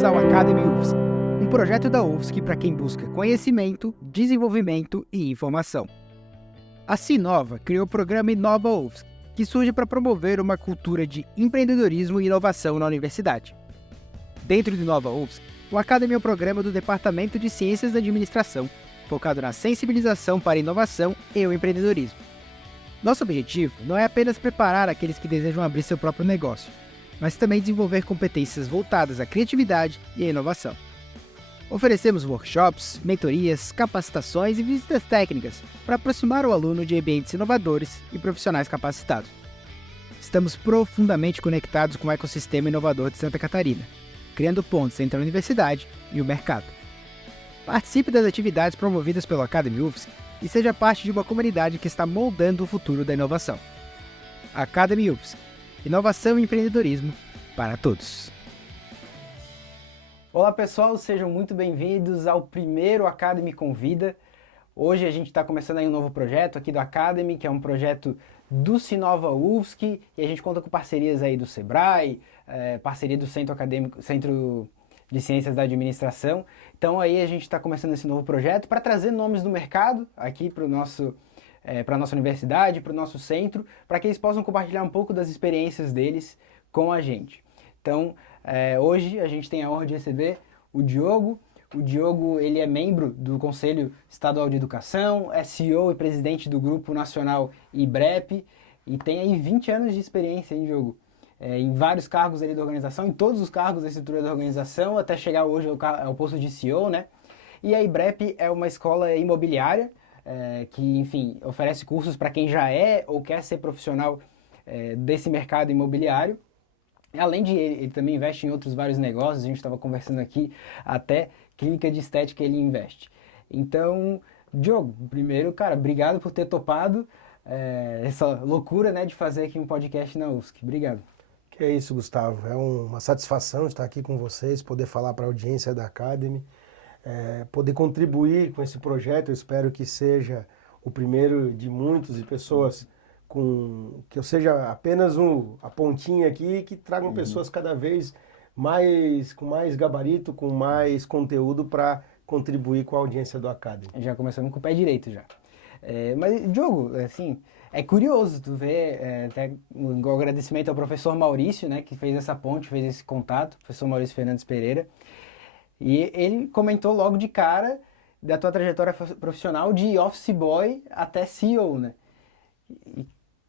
bem-vindos ao Academy UFSC, um projeto da UFSC para quem busca conhecimento, desenvolvimento e informação. A Sinova criou o programa Inova UFSC, que surge para promover uma cultura de empreendedorismo e inovação na universidade. Dentro do Inova UFSC, o Academy é um programa do Departamento de Ciências da Administração, focado na sensibilização para a inovação e o empreendedorismo. Nosso objetivo não é apenas preparar aqueles que desejam abrir seu próprio negócio, mas também desenvolver competências voltadas à criatividade e à inovação. Oferecemos workshops, mentorias, capacitações e visitas técnicas para aproximar o aluno de ambientes inovadores e profissionais capacitados. Estamos profundamente conectados com o ecossistema inovador de Santa Catarina, criando pontes entre a universidade e o mercado. Participe das atividades promovidas pelo Academy UFSC e seja parte de uma comunidade que está moldando o futuro da inovação. Academy UFSC. Inovação e empreendedorismo para todos. Olá pessoal, sejam muito bem-vindos ao primeiro Academy Convida. Hoje a gente está começando aí um novo projeto aqui do Academy, que é um projeto do Sinova UFSC, e a gente conta com parcerias aí do Sebrae, parceria do Centro de Ciências da Administração. Então aí a gente está começando esse novo projeto para trazer nomes do mercado aqui para a nossa universidade, para o nosso centro, para que eles possam compartilhar um pouco das experiências deles com a gente. Então, hoje a gente tem a honra de receber o Diogo. O Diogo, ele é membro do Conselho Estadual de Educação, é CEO e presidente do Grupo Nacional IBREP, e tem aí 20 anos de experiência, hein, Diogo? Em vários cargos ali da organização, em todos os cargos da estrutura da organização, até chegar hoje ao posto de CEO, né? E a IBREP é uma escola imobiliária, que, enfim, oferece cursos para quem já é ou quer ser profissional desse mercado imobiliário. Além de ele também investe em outros vários negócios, a gente estava conversando aqui, até clínica de estética ele investe. Então, Diogo, primeiro, cara, obrigado por ter topado essa loucura, né, de fazer aqui um podcast na UFSC. Obrigado. Que é isso, Gustavo. É uma satisfação estar aqui com vocês, poder falar para a audiência da Academy, poder contribuir com esse projeto. Eu espero que seja o primeiro de muitos e pessoas que eu seja apenas a pontinha aqui, que tragam pessoas cada vez mais, com mais gabarito, com mais conteúdo para contribuir com a audiência do Academy. Já começamos com o pé direito já. Mas, Diogo, assim, é curioso tu ver, até um agradecimento ao professor Maurício, né, que fez essa ponte, fez esse contato, professor Maurício Fernandes Pereira, e ele comentou logo de cara da tua trajetória profissional de office boy até CEO, né? E,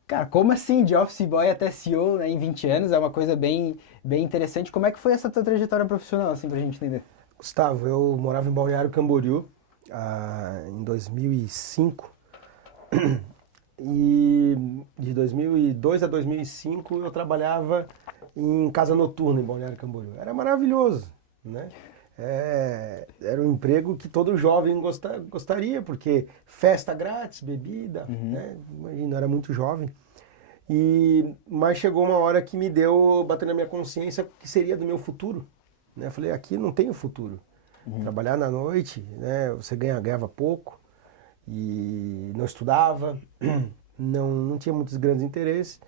cara, como assim de office boy até CEO, né, em 20 anos? É uma coisa bem interessante. Como é que foi essa tua trajetória profissional, assim, pra gente entender? Gustavo, eu morava em Balneário Camboriú em 2005. E de 2002 a 2005 eu trabalhava em casa noturna em Balneário Camboriú. Era maravilhoso, né? Era um emprego que todo jovem gostaria, porque festa grátis, bebida, né? Imagina, eu era muito jovem. Mas chegou uma hora que bateu na minha consciência que seria do meu futuro, né? Eu falei, aqui não tem o futuro. Trabalhar na noite, né? Você ganhava pouco e não estudava, não tinha muitos grandes interesses,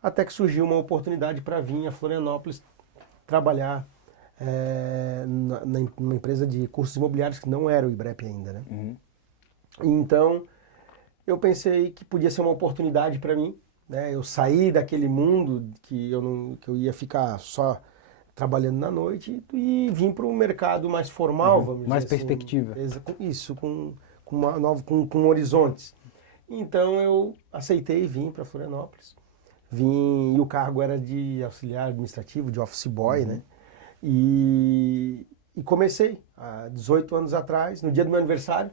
até que surgiu uma oportunidade para vir a Florianópolis trabalhar numa empresa de cursos imobiliários que não era o IBREP ainda, né? Então, eu pensei que podia ser uma oportunidade para mim, né? Eu saí daquele mundo que eu ia ficar só trabalhando na noite e vim para um mercado mais formal, vamos dizer mais assim. perspectiva. Isso, com horizontes. Então, eu aceitei e vim para Florianópolis. E o cargo era de auxiliar administrativo, de office boy, né? E comecei há 18 anos atrás, no dia do meu aniversário,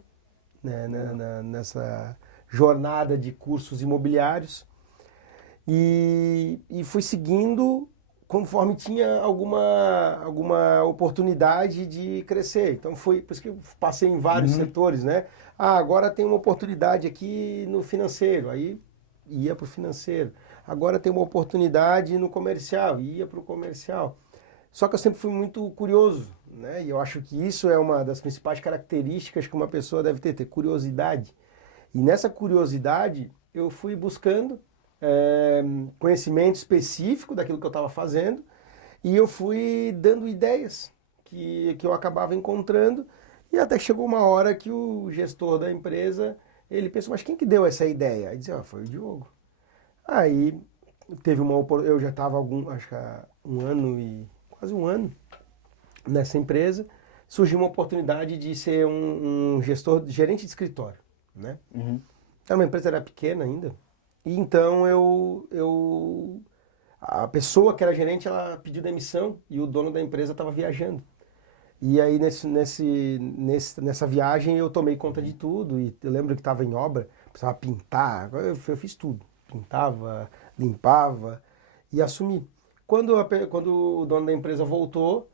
né, nessa jornada de cursos imobiliários, e fui seguindo conforme tinha alguma oportunidade de crescer. Então por isso que eu passei em vários setores, né? Agora tem uma oportunidade aqui no financeiro, aí ia para o financeiro. Agora tem uma oportunidade no comercial, ia para o comercial. Só que eu sempre fui muito curioso, né? E eu acho que isso é uma das principais características que uma pessoa deve ter curiosidade. E nessa curiosidade eu fui buscando conhecimento específico daquilo que eu estava fazendo e eu fui dando ideias que eu acabava encontrando, e até chegou uma hora que o gestor da empresa, ele pensou, mas quem que deu essa ideia? Aí dizia, foi o Diogo. Aí teve uma oportunidade, eu já estava acho que há quase um ano nessa empresa, surgiu uma oportunidade de ser um gerente de escritório, né? Era uma empresa, era pequena ainda, e então a pessoa que era gerente, ela pediu demissão e o dono da empresa estava viajando. E aí nessa viagem eu tomei conta de tudo, e eu lembro que estava em obra, precisava pintar, eu fiz tudo, pintava, limpava e assumi. Quando o dono da empresa voltou,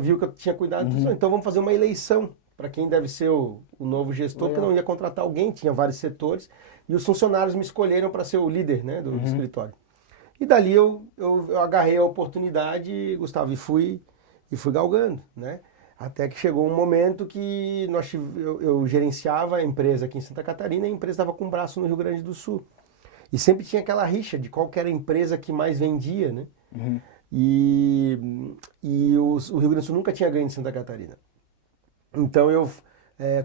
viu que eu tinha cuidado disso, então vamos fazer uma eleição para quem deve ser o novo gestor, porque eu não ia contratar alguém, tinha vários setores, e os funcionários me escolheram para ser o líder, né, do escritório. E dali eu agarrei a oportunidade, Gustavo, e fui galgando, né? Até que chegou um momento que eu gerenciava a empresa aqui em Santa Catarina, e a empresa estava com um braço no Rio Grande do Sul. E sempre tinha aquela rixa de qual que era a empresa que mais vendia, né? E o Rio Grande do Sul nunca tinha ganho em Santa Catarina. Então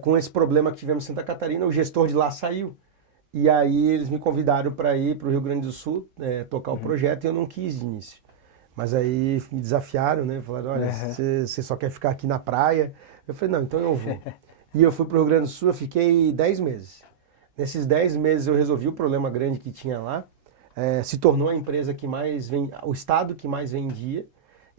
com esse problema que tivemos em Santa Catarina, o gestor de lá saiu. E aí eles me convidaram para ir para o Rio Grande do Sul tocar o projeto, e eu não quis de início. Mas aí me desafiaram, né? Falaram, olha, você só quer ficar aqui na praia? Eu falei, não, então eu vou. E eu fui para o Rio Grande do Sul, eu fiquei 10 meses. Nesses 10 meses eu resolvi o problema grande que tinha lá. Se tornou a empresa que mais vendia, o estado que mais vendia.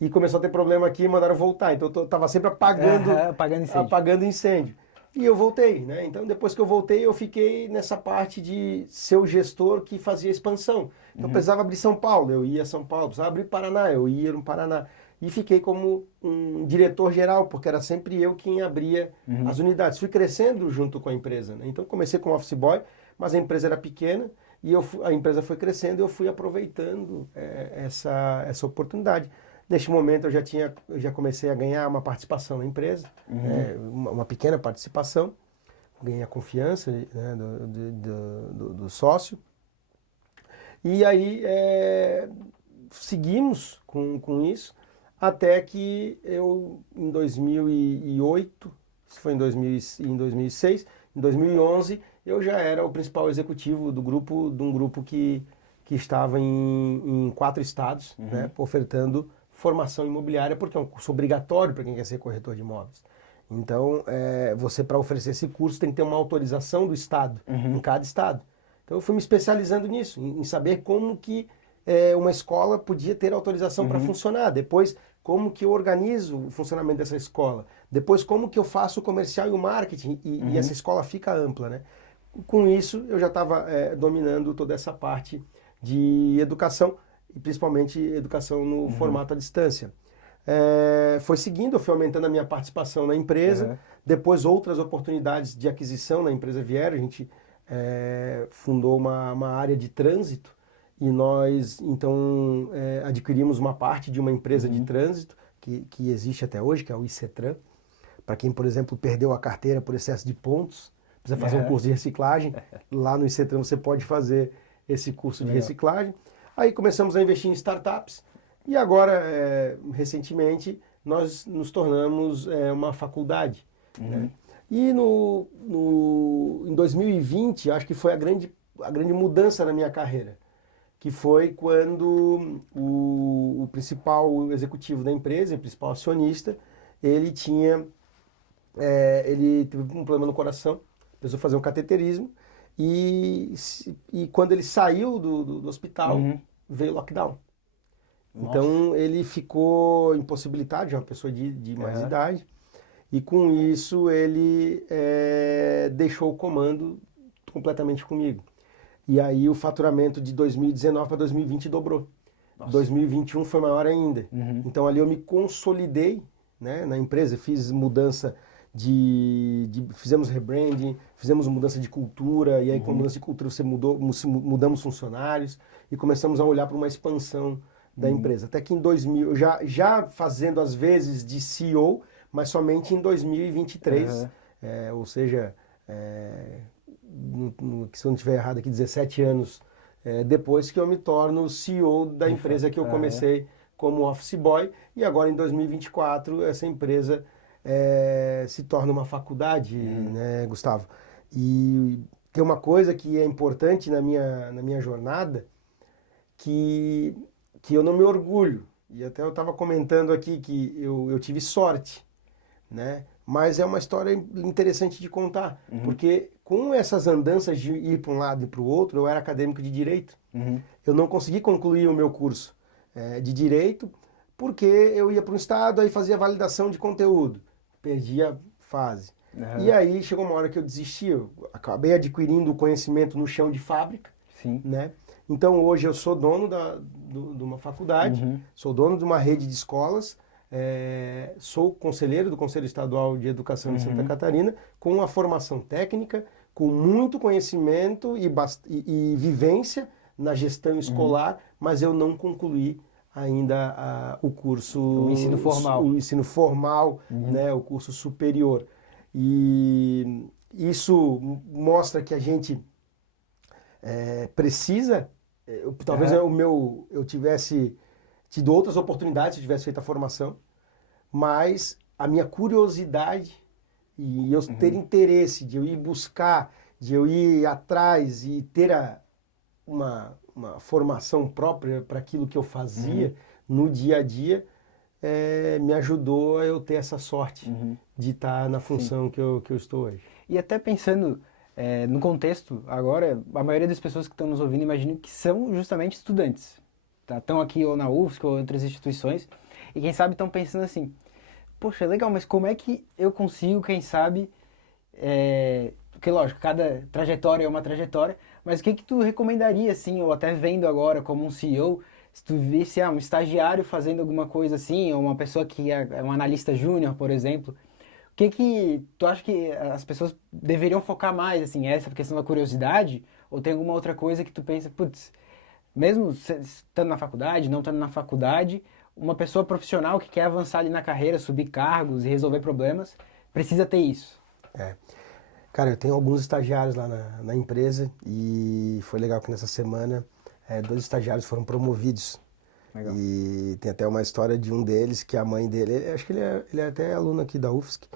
E começou a ter problema aqui e mandaram voltar. Então eu estava sempre apagando incêndio. E eu voltei, né? Então depois que eu voltei, eu fiquei nessa parte de ser o gestor que fazia expansão. Então precisava abrir São Paulo, eu ia a São Paulo. Precisava abrir Paraná, eu ia no Paraná. E fiquei como um diretor geral, porque era sempre eu quem abria as unidades. Fui crescendo junto com a empresa, né? Então comecei como office boy, mas a empresa era pequena e a empresa foi crescendo e eu fui aproveitando essa oportunidade. Neste momento eu já comecei a ganhar uma participação na empresa, uma pequena participação, ganhei a confiança, né, do sócio. E aí seguimos com isso, até que eu, em 2008, isso foi em 2006, em 2011, eu já era o principal executivo de um grupo que estava em 4 estados, né, ofertando formação imobiliária, porque é um curso obrigatório para quem quer ser corretor de imóveis. Então, você, para oferecer esse curso, tem que ter uma autorização do Estado, em cada Estado. Então, eu fui me especializando nisso, em saber como que uma escola podia ter autorização para funcionar. Depois, como que eu organizo o funcionamento dessa escola. Depois, como que eu faço o comercial e o marketing, e essa escola fica ampla, né? Com isso, eu já estava dominando toda essa parte de educação, e principalmente educação no formato à distância. Foi seguindo, eu fui aumentando a minha participação na empresa, depois outras oportunidades de aquisição na empresa vieram, a gente fundou uma área de trânsito, e nós então adquirimos uma parte de uma empresa de trânsito, que existe até hoje, que é o ICETRAN, para quem, por exemplo, perdeu a carteira por excesso de pontos, precisa fazer um curso de reciclagem, lá no ICETRAN você pode fazer esse curso de reciclagem. Aí começamos a investir em startups e agora, recentemente, nós nos tornamos uma faculdade. Né? E em 2020, acho que foi a grande mudança na minha carreira, que foi quando o principal executivo da empresa, o principal acionista, ele teve um problema no coração, precisou fazer um cateterismo, e quando ele saiu do hospital, veio o lockdown. Nossa. Então ele ficou impossibilitado, de uma pessoa de mais idade, e com isso ele deixou o comando completamente comigo. E aí o faturamento de 2019 para 2020 dobrou. Nossa. 2021 foi maior ainda. Então ali eu me consolidei, né, na empresa, fiz mudança fizemos rebranding, fizemos mudança de cultura, e aí com a mudança de cultura mudamos funcionários e começamos a olhar para uma expansão da empresa. Até que em 2000, já fazendo às vezes de CEO, mas somente em 2023, ou seja, se eu não estiver errado aqui, 17 anos depois que eu me torno CEO da empresa que eu comecei como office boy, e agora em 2024 essa empresa se torna uma faculdade, né, Gustavo? E tem uma coisa que é importante na minha jornada, que eu não me orgulho, e até eu estava comentando aqui que eu tive sorte, né? Mas é uma história interessante de contar, porque com essas andanças de ir para um lado e para o outro, eu era acadêmico de Direito. Eu não consegui concluir o meu curso de Direito, porque eu ia para um estado, aí fazia validação de conteúdo, perdi a fase. E aí chegou uma hora que eu desisti, eu acabei adquirindo o conhecimento no chão de fábrica, Sim. né? Então hoje eu sou dono de uma faculdade, sou dono de uma rede de escolas, sou conselheiro do Conselho Estadual de Educação de Santa Catarina, com uma formação técnica, com muito conhecimento e vivência na gestão escolar, mas eu não concluí ainda o curso... O ensino formal. O ensino formal, né, o curso superior. E isso mostra que a gente precisa... talvez eu tivesse tido outras oportunidades se eu tivesse feito a formação, mas a minha curiosidade e eu ter interesse de eu ir buscar, de eu ir atrás e ter uma formação própria para aquilo que eu fazia no dia a dia, me ajudou a eu ter essa sorte de estar na função que eu estou hoje. E até pensando no contexto, agora, a maioria das pessoas que estão nos ouvindo, imagino que são justamente estudantes. Estão aqui ou na UFSC ou em outras instituições, e quem sabe estão pensando assim, poxa, legal, mas como é que eu consigo, quem sabe, porque lógico, cada trajetória é uma trajetória, mas o que tu recomendaria, assim, ou até vendo agora como um CEO, se tu visse um estagiário fazendo alguma coisa assim, ou uma pessoa que é um analista júnior, por exemplo, o que tu acha que as pessoas deveriam focar mais, assim, essa questão da curiosidade, ou tem alguma outra coisa que tu pensa, putz, mesmo estando na faculdade, não estando na faculdade, uma pessoa profissional que quer avançar ali na carreira, subir cargos e resolver problemas, precisa ter isso. Cara, eu tenho alguns estagiários lá na empresa e foi legal que nessa semana 2 estagiários foram promovidos. Legal. E tem até uma história de um deles que a mãe dele, acho que ele é até aluno aqui da UFSC,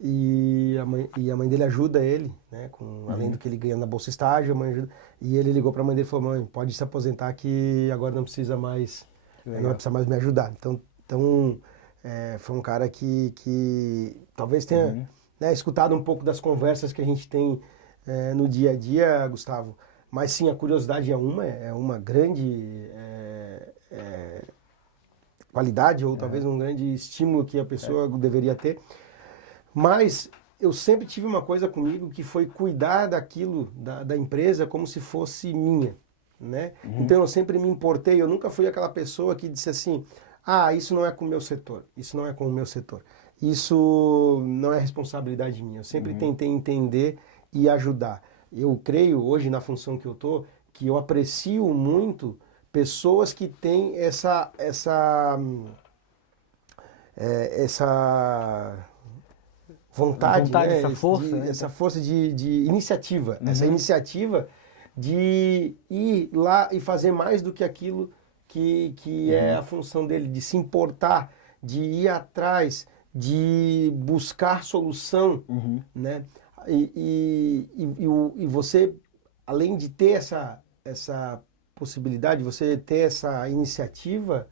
e a mãe dele ajuda ele, né, além do que ele ganha na bolsa estágio, a mãe ajuda, e ele ligou para a mãe dele e falou, mãe, pode se aposentar que agora não precisa mais, não vai precisar mais me ajudar. Então foi um cara que talvez tenha escutado um pouco das conversas que a gente tem no dia a dia, Gustavo, mas sim, a curiosidade é uma grande qualidade ou talvez um grande estímulo que a pessoa deveria ter. Mas eu sempre tive uma coisa comigo que foi cuidar daquilo, da empresa, como se fosse minha, né? Então eu sempre me importei, eu nunca fui aquela pessoa que disse assim, isso não é com o meu setor, isso não é com o meu setor, isso não é responsabilidade minha. Eu sempre tentei entender e ajudar. Eu creio, hoje na função que eu estou, que eu aprecio muito pessoas que têm essa vontade, né? Essa força, né? Essa força de iniciativa, essa iniciativa de ir lá e fazer mais do que aquilo que é a função dele, de se importar, de ir atrás, de buscar solução, né? E você, além de ter essa possibilidade, você ter essa iniciativa,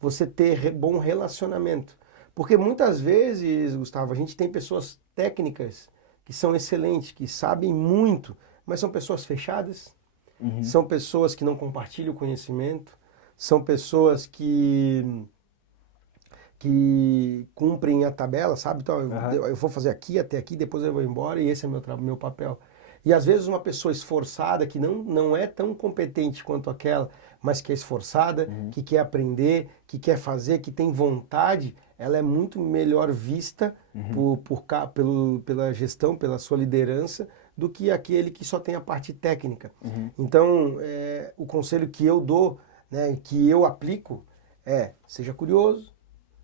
você ter bom relacionamento. Porque muitas vezes, Gustavo, a gente tem pessoas técnicas que são excelentes, que sabem muito, mas são pessoas fechadas, são pessoas que não compartilham o conhecimento, são pessoas que cumprem a tabela, sabe? Então, eu vou fazer aqui, até aqui, depois eu vou embora e esse é meu papel. E às vezes uma pessoa esforçada, que não é tão competente quanto aquela, mas que é esforçada, que quer aprender, que quer fazer, que tem vontade, ela é muito melhor vista pela gestão, pela sua liderança, do que aquele que só tem a parte técnica. Então, o conselho que eu dou, né, que eu aplico, seja curioso,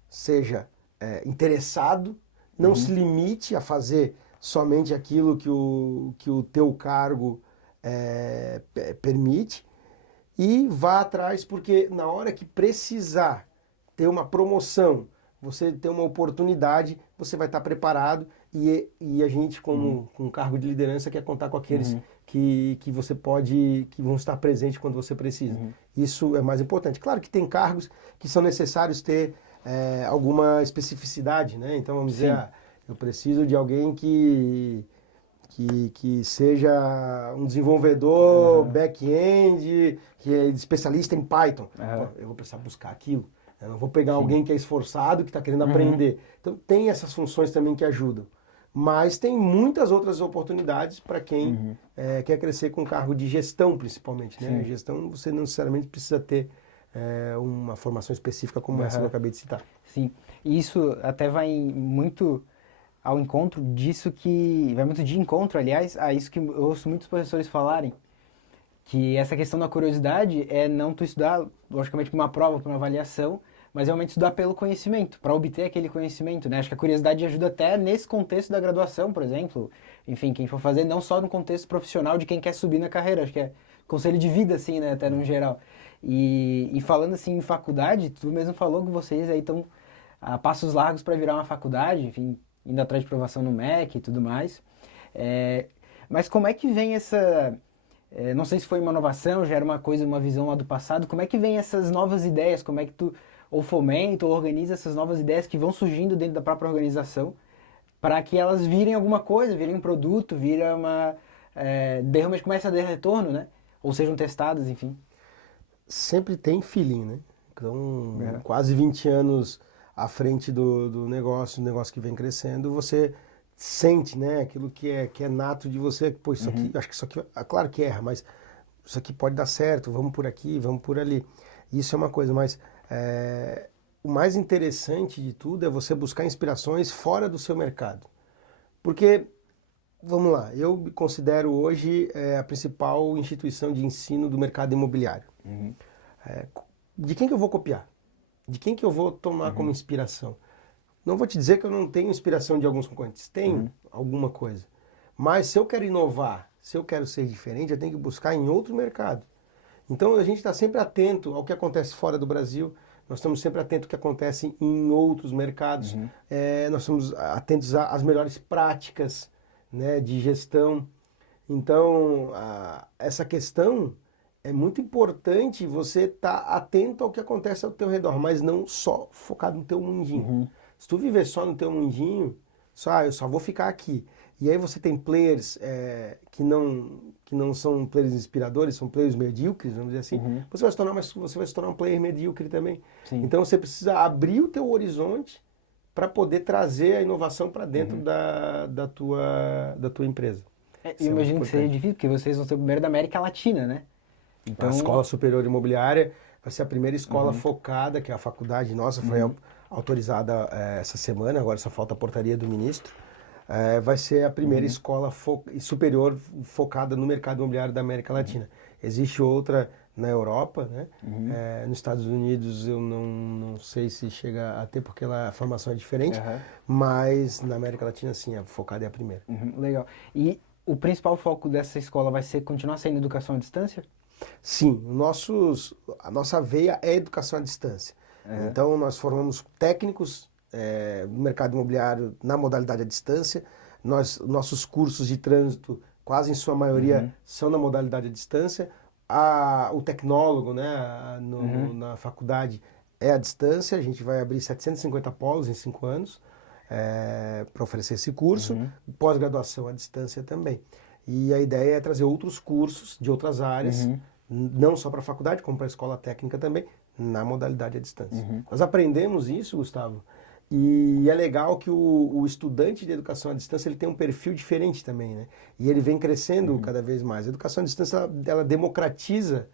seja interessado, não se limite a fazer somente aquilo que o teu cargo permite, e vá atrás, porque na hora que precisar ter uma promoção, você ter uma oportunidade, você vai estar preparado e a gente, como com cargo de liderança, quer contar com aqueles que você pode, que vão estar presentes quando você precisa. Isso é mais importante. Claro que tem cargos que são necessários ter alguma especificidade, né? Então, vamos dizer, eu preciso de alguém que seja um desenvolvedor back-end, que é especialista em Python. Pô, eu vou precisar buscar aquilo. Eu não vou pegar alguém que é esforçado, que está querendo aprender. Então, tem essas funções também que ajudam. Mas tem muitas outras oportunidades para quem quer crescer com cargo de gestão, principalmente. Né? Gestão, você não necessariamente precisa ter uma formação específica como essa que eu acabei de citar. Sim, e isso até vai muito ao encontro disso que... Vai muito de encontro, aliás, a isso que eu ouço muitos professores falarem, que essa questão da curiosidade é não tu estudar, logicamente, para uma prova, para uma avaliação, mas realmente estudar pelo conhecimento, para obter aquele conhecimento, né? Acho que a curiosidade ajuda até nesse contexto da graduação, por exemplo. Enfim, quem for fazer, não só no contexto profissional de quem quer subir na carreira, acho que é conselho de vida, assim, né? Até no geral. E falando assim em faculdade, tu mesmo falou que vocês aí estão a passos largos para virar uma faculdade, enfim, indo atrás de aprovação no MEC e tudo mais. Mas como é que vem essa... não sei se foi uma inovação, já era uma coisa, uma visão lá do passado. Como é que vem essas novas ideias? Como é que tu ou fomenta ou organiza essas novas ideias que vão surgindo dentro da própria organização para que elas virem alguma coisa, virem um produto, virem uma... de repente começa a dar retorno, né? Ou sejam testadas, enfim. Sempre tem feeling, né? Então, quase 20 anos à frente do negócio, um negócio que vem crescendo, você sente, né, aquilo que é nato de você, pô, isso aqui, acho que isso aqui, claro que erra, mas isso aqui pode dar certo, vamos por aqui, vamos por ali. Isso é uma coisa, mas o mais interessante de tudo é você buscar inspirações fora do seu mercado. Porque, vamos lá, eu me considero hoje a principal instituição de ensino do mercado imobiliário. De quem que eu vou copiar? De quem que eu vou tomar como inspiração? Não vou te dizer que eu não tenho inspiração de alguns concorrentes, tenho alguma coisa. Mas se eu quero inovar, se eu quero ser diferente, eu tenho que buscar em outro mercado. Então a gente está sempre atento ao que acontece fora do Brasil, nós estamos sempre atentos ao que acontece em outros mercados, nós estamos atentos às melhores práticas, né, de gestão. Então essa questão é muito importante você estar atento ao que acontece ao teu redor, mas não só focado no teu mundinho. Se tu viver só no teu mundinho, eu só vou ficar aqui. E aí você tem players que não são players inspiradores, são players medíocres, vamos dizer assim. Você vai se tornar um player medíocre também. Sim. Então você precisa abrir o teu horizonte para poder trazer a inovação para dentro da tua empresa. Eu imagino que seja difícil, porque vocês vão ser o primeiro da América Latina, né? Então... A Escola Superior Imobiliária vai ser a primeira escola focada, que é a faculdade nossa, foi autorizada essa semana, agora só falta a portaria do ministro. Vai ser a primeira escola superior focada no mercado imobiliário da América Latina. Existe outra na Europa, né? Nos Estados Unidos eu não sei se chega a ter, porque lá a formação é diferente, mas na América Latina sim, a focada é a primeira. Legal. E o principal foco dessa escola vai ser continuar sendo educação à distância? Sim, a nossa veia é educação à distância. Então nós formamos técnicos no mercado imobiliário na modalidade à distância. Nossos cursos de trânsito, quase em sua maioria, são na modalidade à distância. O tecnólogo, né, na faculdade é à distância. A gente vai abrir 750 polos em 5 anos para oferecer esse curso. Pós-graduação à distância também. E a ideia é trazer outros cursos de outras áreas, não só para a faculdade, como para a escola técnica também, na modalidade à distância. Nós aprendemos isso, Gustavo, e é legal que o estudante de educação à distância ele tem um perfil diferente também, né? E ele vem crescendo cada vez mais. A educação à distância ela democratiza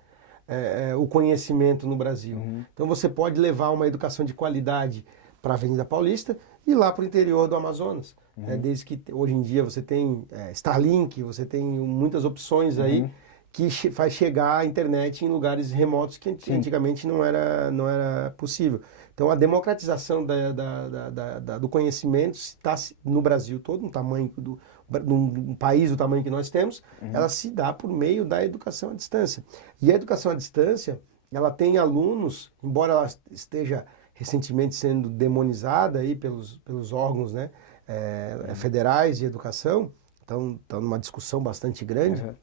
o conhecimento no Brasil. Então você pode levar uma educação de qualidade para a Avenida Paulista e lá para o interior do Amazonas. Desde que hoje em dia você tem Starlink, você tem muitas opções aí que faz chegar a internet em lugares remotos que antigamente não era possível. Então a democratização do conhecimento está no Brasil todo, num país do tamanho que nós temos, ela se dá por meio da educação à distância. E a educação à distância, ela tem alunos, embora ela esteja recentemente sendo demonizada aí pelos órgãos, né, federais de educação, então estão numa discussão bastante grande. Uhum.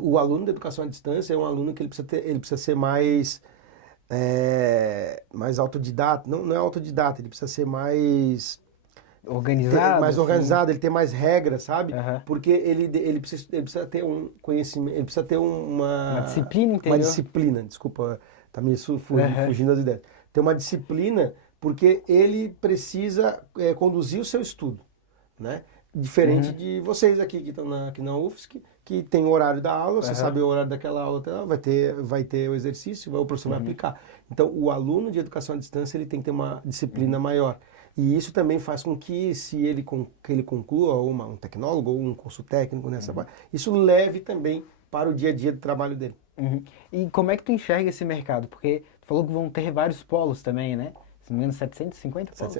O aluno da educação à distância é um aluno que ele precisa ser mais autodidata, não é autodidata, ele precisa ser mais Organizado, mais assim. organizado, ele tem mais regras, sabe? Aham. Porque ele precisa ter um conhecimento, ele precisa ter Uma disciplina uma interior. disciplina, desculpa, tá me Aham. fugindo das ideias. Ter uma disciplina porque ele precisa conduzir o seu estudo, né? Diferente Uhum. de vocês aqui que estão aqui na UFSC, que tem o horário da aula, você Aham. sabe o horário daquela aula, vai ter o exercício, o professor vai aplicar. Então, o aluno de educação à distância, ele tem que ter uma disciplina maior. E isso também faz com que, se ele, que ele conclua um tecnólogo ou um curso técnico nessa parte, isso leve também para o dia a dia do trabalho dele. Uhum. E como é que tu enxerga esse mercado? Porque tu falou que vão ter vários polos também, né? Se não me engano, 750 polos.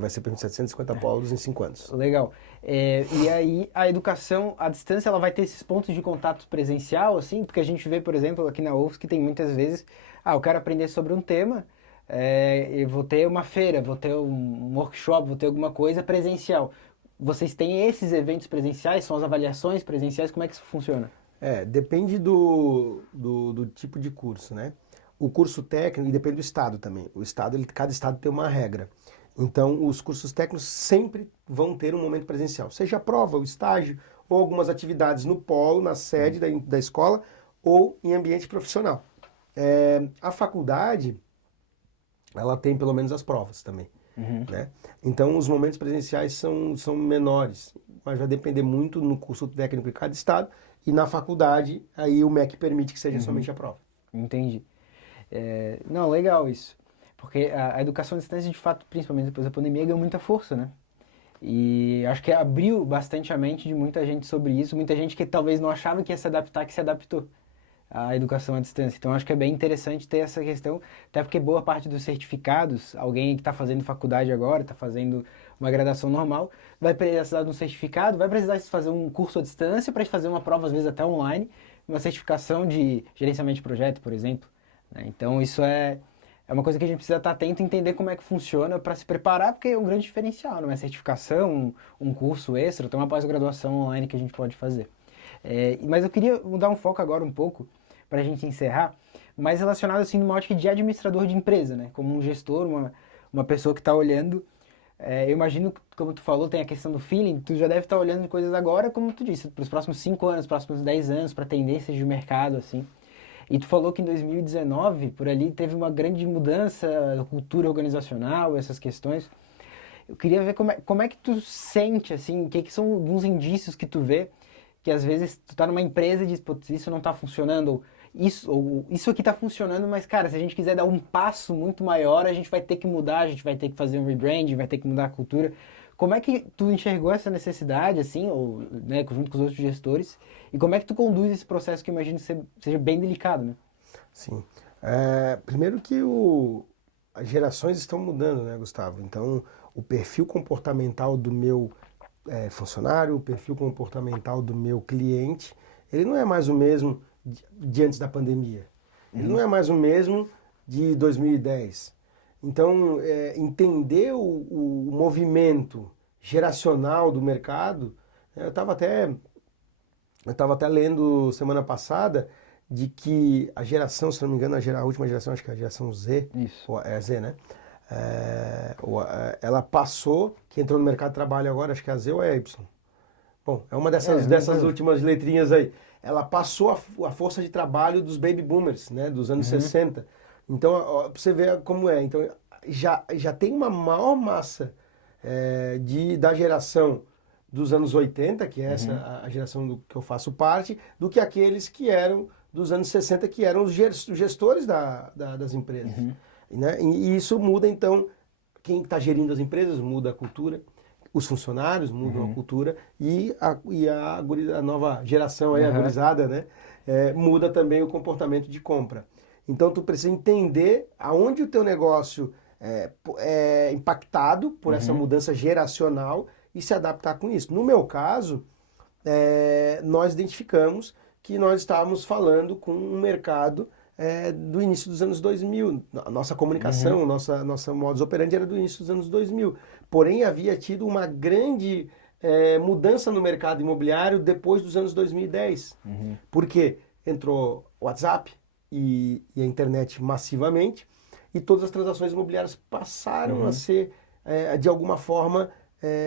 Vai ser para 750 polos em 5 anos. Legal. E aí a educação à distância ela vai ter esses pontos de contato presencial, assim, porque a gente vê, por exemplo, aqui na UFSC que tem muitas vezes, eu quero aprender sobre um tema, eu vou ter uma feira, vou ter um workshop, vou ter alguma coisa presencial. Vocês têm esses eventos presenciais, são as avaliações presenciais, como é que isso funciona? Depende do tipo de curso, né? O curso técnico, e depende do estado também. O estado, cada estado tem uma regra. Então, os cursos técnicos sempre vão ter um momento presencial. Seja a prova, o estágio, ou algumas atividades no polo, na sede da escola, ou em ambiente profissional. A faculdade, ela tem pelo menos as provas também. Né? Então, os momentos presenciais são menores, mas vai depender muito no curso técnico de cada estado, e na faculdade, aí o MEC permite que seja somente a prova. Entendi. Não, legal isso. Porque a educação à distância, de fato, principalmente depois da pandemia, ganhou muita força, né? E acho que abriu bastante a mente de muita gente sobre isso. Muita gente que talvez não achava que ia se adaptar, que se adaptou à educação à distância. Então acho que é bem interessante ter essa questão, até porque boa parte dos certificados, alguém que está fazendo faculdade agora, está fazendo uma graduação normal, vai precisar de um certificado, vai precisar fazer um curso à distância para fazer uma prova, às vezes até online, uma certificação de gerenciamento de projeto, por exemplo. Né? Então isso é uma coisa que a gente precisa estar atento e entender como é que funciona para se preparar, porque é um grande diferencial, não é certificação, um curso extra, tem uma pós-graduação online que a gente pode fazer. Mas eu queria mudar um foco agora um pouco, para a gente encerrar, mais relacionado assim numa ótica de administrador de empresa, né? Como um gestor, uma pessoa que está olhando. Eu imagino, como tu falou, tem a questão do feeling, tu já deve estar olhando de coisas agora, como tu disse, para os próximos 5 anos, próximos 10 anos, para tendências de mercado, assim. E tu falou que em 2019, por ali, teve uma grande mudança da cultura organizacional, essas questões. Eu queria ver como é que tu sente, assim, o que são alguns indícios que tu vê, que às vezes tu tá numa empresa e diz, putz, isso não tá funcionando, ou isso aqui tá funcionando, mas, cara, se a gente quiser dar um passo muito maior, a gente vai ter que mudar, a gente vai ter que fazer um rebranding, vai ter que mudar a cultura. Como é que tu enxergou essa necessidade, assim, ou, né, junto com os outros gestores, e como é que tu conduz esse processo que eu imagino seja bem delicado, né? Sim. Primeiro que as gerações estão mudando, né, Gustavo? Então, o perfil comportamental do meu funcionário, o perfil comportamental do meu cliente, ele não é mais o mesmo de antes da pandemia. Ele não é mais o mesmo de 2010. Então, entender o movimento geracional do mercado, eu estava até lendo semana passada de que a geração, se não me engano, a última geração, acho que é a geração Z, Isso. ou é a Z, né? Ela passou, que entrou no mercado de trabalho agora, acho que é a Z ou é a Y. Bom, é uma dessas últimas letrinhas aí. Ela passou a força de trabalho dos baby boomers, né, dos anos 60. Então, ó, pra você ver como é. Então, já tem uma maior massa da geração dos anos 80, que é essa a geração que eu faço parte, do que aqueles que eram dos anos 60, que eram os gestores das empresas. Né? E isso muda, então, quem está gerindo as empresas muda a cultura, os funcionários mudam a cultura e a nova geração, aí, a gurizada, né? Muda também o comportamento de compra. Então, tu precisa entender aonde o teu negócio é impactado por essa mudança geracional e se adaptar com isso. No meu caso, nós identificamos que nós estávamos falando com um mercado do início dos anos 2000. A nossa comunicação, nossa modus operandi era do início dos anos 2000. Porém, havia tido uma grande mudança no mercado imobiliário depois dos anos 2010. Porque entrou o WhatsApp e a internet massivamente, e todas as transações imobiliárias passaram a ser, de alguma forma,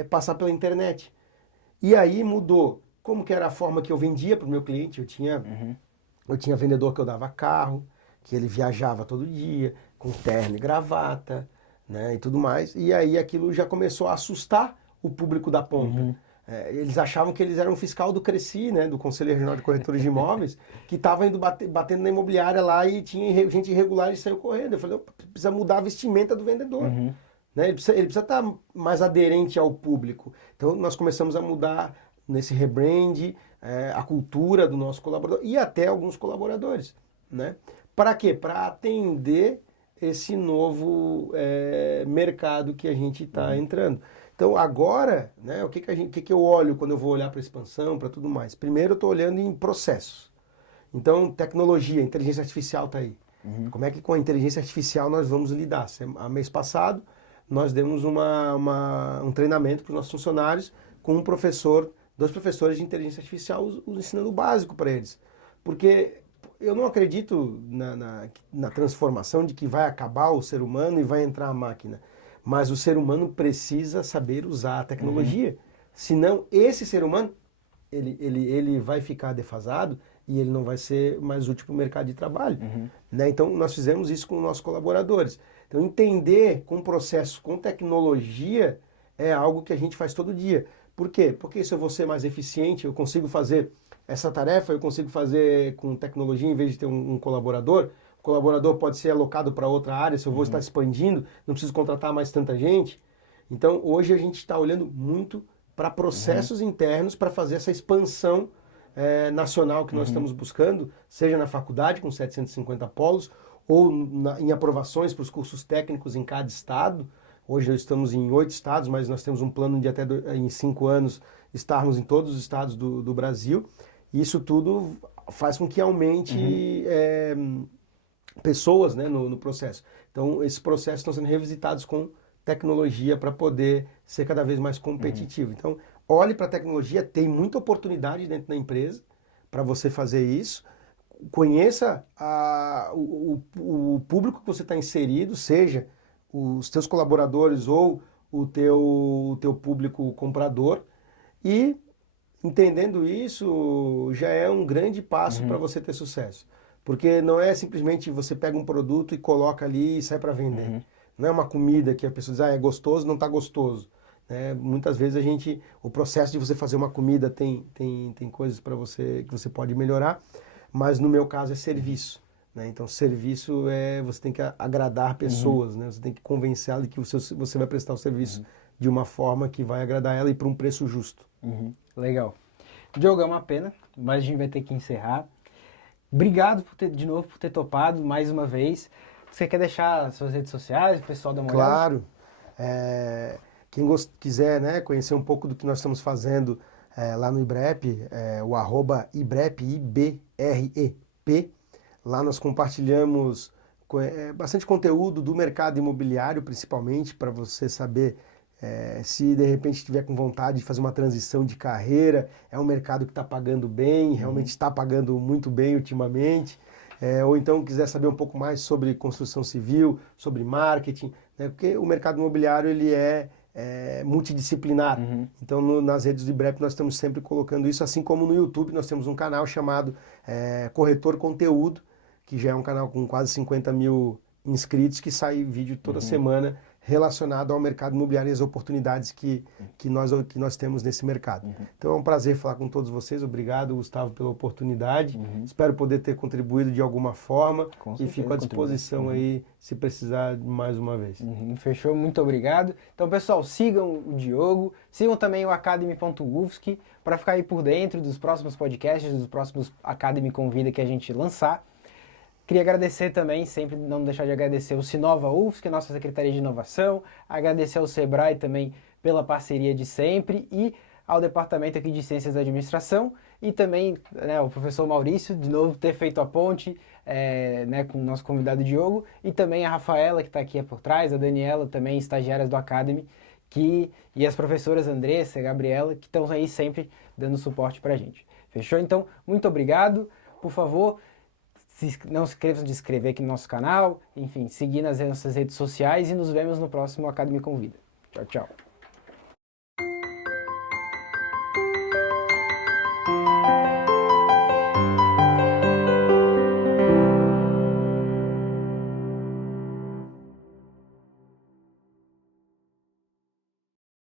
passar pela internet. E aí mudou. Como que era a forma que eu vendia para o meu cliente? Eu tinha vendedor que eu dava carro, que ele viajava todo dia, com terno e gravata, né, e tudo mais. E aí aquilo já começou a assustar o público da ponta. Eles achavam que eles eram fiscal do Cresci, né, do Conselho Regional de Corretores de Imóveis, que estava indo batendo na imobiliária lá e tinha gente irregular e saiu correndo. Eu falei, precisa mudar a vestimenta do vendedor. Né? Ele precisa estar mais aderente ao público. Então nós começamos a mudar nesse rebrand, a cultura do nosso colaborador e até alguns colaboradores. Né? Para quê? Para atender esse novo mercado que a gente está entrando. Então agora, né, o que eu olho quando eu vou olhar para a expansão, para tudo mais? Primeiro eu estou olhando em processos. Então tecnologia, inteligência artificial está aí. Como é que com a inteligência artificial nós vamos lidar? Mês passado nós demos um treinamento para os nossos funcionários com dois professores de inteligência artificial ensinando o básico para eles. Porque eu não acredito na transformação de que vai acabar o ser humano e vai entrar a máquina. Mas o ser humano precisa saber usar a tecnologia. Senão, esse ser humano, ele vai ficar defasado e ele não vai ser mais útil para o mercado de trabalho. Né? Então, nós fizemos isso com os nossos colaboradores. Então, entender com processo, com tecnologia, é algo que a gente faz todo dia. Por quê? Porque se eu vou ser mais eficiente, eu consigo fazer essa tarefa, eu consigo fazer com tecnologia em vez de ter um colaborador. O colaborador pode ser alocado para outra área, se eu vou estar expandindo, não preciso contratar mais tanta gente. Então, hoje a gente está olhando muito para processos internos para fazer essa expansão nacional que nós estamos buscando, seja na faculdade, com 750 polos, ou em aprovações para os cursos técnicos em cada estado. Hoje nós estamos em 8 estados, mas nós temos um plano de até em 5 anos estarmos em todos os estados do Brasil. E isso tudo faz com que aumente pessoas, né, no processo. Então, esses processos estão sendo revisitados com tecnologia para poder ser cada vez mais competitivo. Então, olhe para a tecnologia, tem muita oportunidade dentro da empresa para você fazer isso. Conheça o público que você está inserido, seja os teus colaboradores ou o teu público comprador, e entendendo isso já é um grande passo para você ter sucesso. Porque não é simplesmente você pega um produto e coloca ali e sai para vender. Não é uma comida que a pessoa diz, é gostoso, não está gostoso. Muitas vezes o processo de você fazer uma comida tem coisas para você que você pode melhorar, mas no meu caso é serviço. Né? Então serviço você tem que agradar pessoas, né? Você tem que convencê-la de que você vai prestar o serviço de uma forma que vai agradar ela e por um preço justo. Legal. Diogo, é uma pena, mas a gente vai ter que encerrar. Obrigado de novo por ter topado mais uma vez. Você quer deixar suas redes sociais, o pessoal dá uma olhada? Claro. Quem quiser, né, conhecer um pouco do que nós estamos fazendo lá no IBREP, o @IBREP, IBREP. Lá nós compartilhamos bastante conteúdo do mercado imobiliário, principalmente, para você saber se de repente estiver com vontade de fazer uma transição de carreira. É um mercado que está pagando bem, realmente está pagando muito bem ultimamente. Ou então quiser saber um pouco mais sobre construção civil, sobre marketing, né? Porque o mercado imobiliário ele é multidisciplinar. Então nas redes do IBREP nós estamos sempre colocando isso, assim como no YouTube nós temos um canal chamado Corretor Conteúdo, que já é um canal com quase 50 mil inscritos, que sai vídeo toda semana relacionado ao mercado imobiliário e as oportunidades que nós temos nesse mercado. Então é um prazer falar com todos vocês. Obrigado, Gustavo, pela oportunidade. Espero poder ter contribuído de alguma forma e fico à disposição aí se precisar mais uma vez. Fechou, muito obrigado. Então, pessoal, sigam o Diogo, sigam também o Academy.ufsc para ficar aí por dentro dos próximos podcasts, dos próximos Academy Convida que a gente lançar. Queria agradecer também, sempre não deixar de agradecer o Sinova UFSC, a nossa Secretaria de Inovação, agradecer ao Sebrae também pela parceria de sempre e ao Departamento aqui de Ciências da Administração e também, né, o professor Maurício, de novo, ter feito a ponte, né, com o nosso convidado Diogo, e também a Rafaela, que está aqui por trás, a Daniela, também estagiárias do Academy, e as professoras Andressa e Gabriela, que estão aí sempre dando suporte para a gente. Fechou? Então, muito obrigado. Por favor, não se esqueçam de se inscrever aqui no nosso canal, enfim, seguir nas nossas redes sociais e nos vemos no próximo Academy Convida. Tchau, tchau.